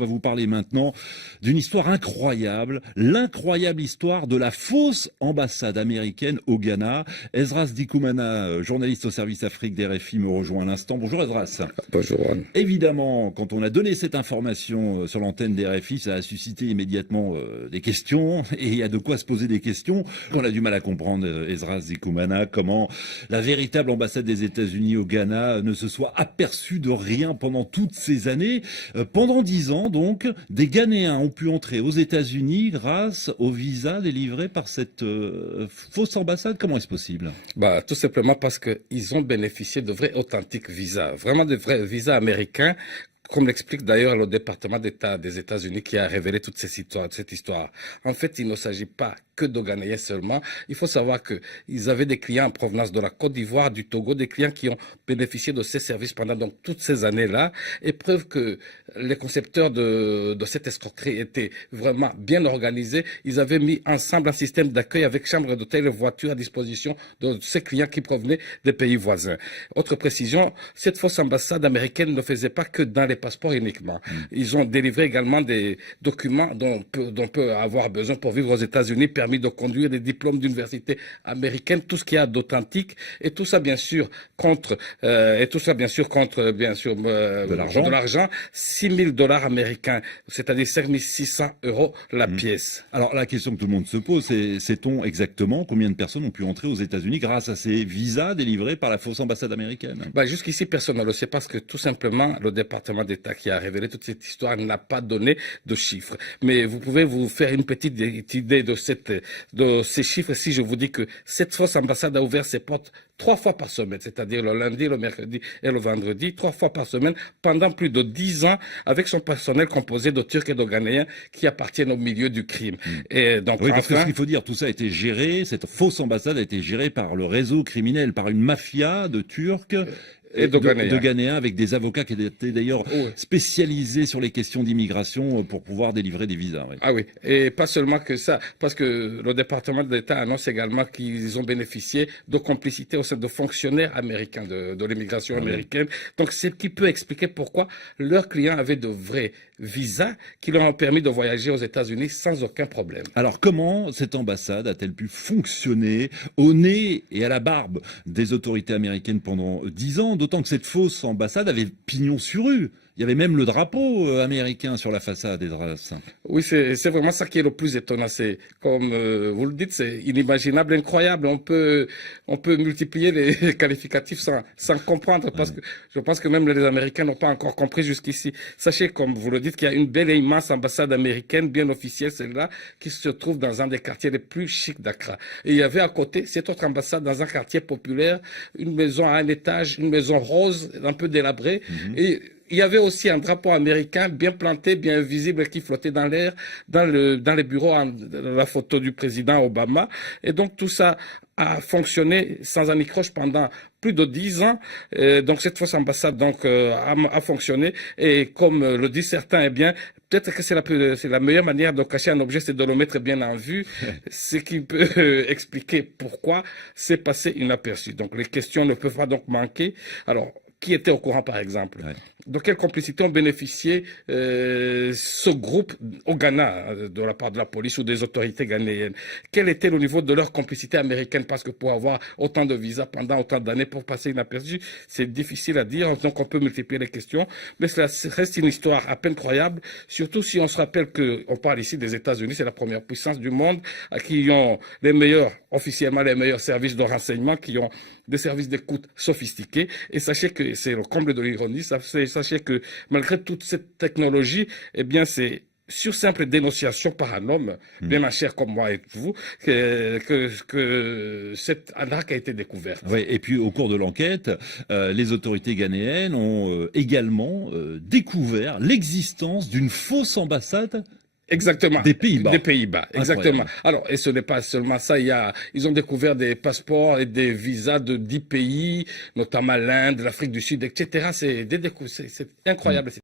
On va vous parler maintenant d'une histoire incroyable, l'incroyable histoire de la fausse ambassade américaine au Ghana. Esdras Dikoumana, journaliste au service Afrique d'RFI, me rejoint à l'instant. Bonjour Esdras. Bonjour. Évidemment, quand on a donné cette information sur l'antenne d'RFI, ça a suscité immédiatement des questions, et il y a de quoi se poser des questions. On a du mal à comprendre, Esdras Dikoumana, comment la véritable ambassade des États-Unis au Ghana ne se soit aperçue de rien pendant toutes ces années. Pendant 10 ans, donc, des Ghanéens ont pu entrer aux États-Unis grâce au visa délivré par cette fausse ambassade. Comment est-ce possible? Tout simplement parce qu'ils ont bénéficié de vrais authentiques visas, vraiment de vrais visas américains, comme l'explique d'ailleurs le département d'État des États-Unis qui a révélé toute cette histoire. En fait, il ne s'agit pas que de Ghanéens seulement. Il faut savoir qu'ils avaient des clients en provenance de la Côte d'Ivoire, du Togo, des clients qui ont bénéficié de ces services pendant donc toutes ces années-là. Et preuve que les concepteurs de cette escroquerie étaient vraiment bien organisés. Ils avaient mis ensemble un système d'accueil avec chambre d'hôtel et voiture à disposition de ces clients qui provenaient des pays voisins. Autre précision, cette fausse ambassade américaine ne faisait pas que dans les passeports uniquement. Ils ont délivré également des documents dont on peut avoir besoin pour vivre aux États-Unis, permis de conduire, des diplômes d'université américaine, tout ce qu'il y a d'authentique, et tout ça bien sûr contre de l'argent, $6 000 américains, c'est-à-dire 5 600 € la pièce. Alors la question que tout le monde se pose, c'est sait-on exactement combien de personnes ont pu entrer aux États-Unis grâce à ces visas délivrés par la fausse ambassade américaine? Jusqu'ici, personne ne le sait parce que tout simplement, le département d'État qui a révélé toute cette histoire n'a pas donné de chiffres. Mais vous pouvez vous faire une petite idée de ces chiffres si je vous dis que cette fausse ambassade a ouvert ses portes 3 fois par semaine, c'est-à-dire le lundi, le mercredi et le vendredi, 3 fois par semaine pendant plus de 10 ans avec son personnel composé de Turcs et de Ghanéens qui appartiennent au milieu du crime. Et donc, oui, parce que ce qu'il faut dire, tout ça a été géré, cette fausse ambassade a été gérée par le réseau criminel, par une mafia de Turcs et de Ghanéens, avec des avocats qui étaient d'ailleurs spécialisés sur les questions d'immigration pour pouvoir délivrer des visas. Oui. Ah oui, et pas seulement que ça, parce que le département de l'État annonce également qu'ils ont bénéficié de complicité au sein de fonctionnaires américains, de l'immigration américaine. Donc c'est ce qui peut expliquer pourquoi leurs clients avaient de vrais visas qui leur ont permis de voyager aux États-Unis sans aucun problème. Alors comment cette ambassade a-t-elle pu fonctionner au nez et à la barbe des autorités américaines pendant 10 ans? D'autant que cette fausse ambassade avait pignon sur rue. Il y avait même le drapeau américain sur la façade, Esdras. Oui, c'est vraiment ça qui est le plus étonnant. C'est, comme vous le dites, c'est inimaginable, incroyable. On peut multiplier les qualificatifs sans comprendre, parce que je pense que même les Américains n'ont pas encore compris jusqu'ici. Sachez, comme vous le dites, qu'il y a une belle et immense ambassade américaine, bien officielle, celle-là, qui se trouve dans un des quartiers les plus chics d'Accra. Et il y avait à côté cette autre ambassade dans un quartier populaire, une maison à un étage, une maison rose, un peu délabrée, et il y avait aussi un drapeau américain bien planté, bien visible, qui flottait dans l'air, dans les bureaux, la photo du président Obama. Et donc tout ça a fonctionné sans anicroche pendant plus de 10 ans. Donc cette fausse ambassade a fonctionné. Et comme le disent certains, peut-être que c'est la meilleure manière de cacher un objet, c'est de le mettre bien en vue, ce qui peut expliquer pourquoi c'est passé inaperçu. Donc les questions ne peuvent pas donc manquer. Alors, qui était au courant, par exemple? De quelle complicité ont bénéficié ce groupe au Ghana de la part de la police ou des autorités ghanéennes? Quel était le niveau de leur complicité américaine? Parce que pour avoir autant de visas pendant autant d'années pour passer inaperçu, c'est difficile à dire. Donc on peut multiplier les questions, mais cela reste une histoire à peine croyable, surtout si on se rappelle qu'on parle ici des États-Unis, c'est la première puissance du monde, qui ont officiellement les meilleurs services de renseignement, qui ont des services d'écoute sophistiqués. Et sachez que c'est le comble de l'ironie. Sachez que malgré toute cette technologie, c'est sur simple dénonciation par un homme, bien en chair comme moi et vous, que cette arnaque a été découverte. Oui, et puis au cours de l'enquête, les autorités ghanéennes ont également découvert l'existence d'une fausse ambassade. Exactement. Des Pays-Bas. Des Pays-Bas, exactement. Alors, et ce n'est pas seulement ça, ils ont découvert des passeports et des visas de 10 pays, notamment l'Inde, l'Afrique du Sud, etc. C'est incroyable.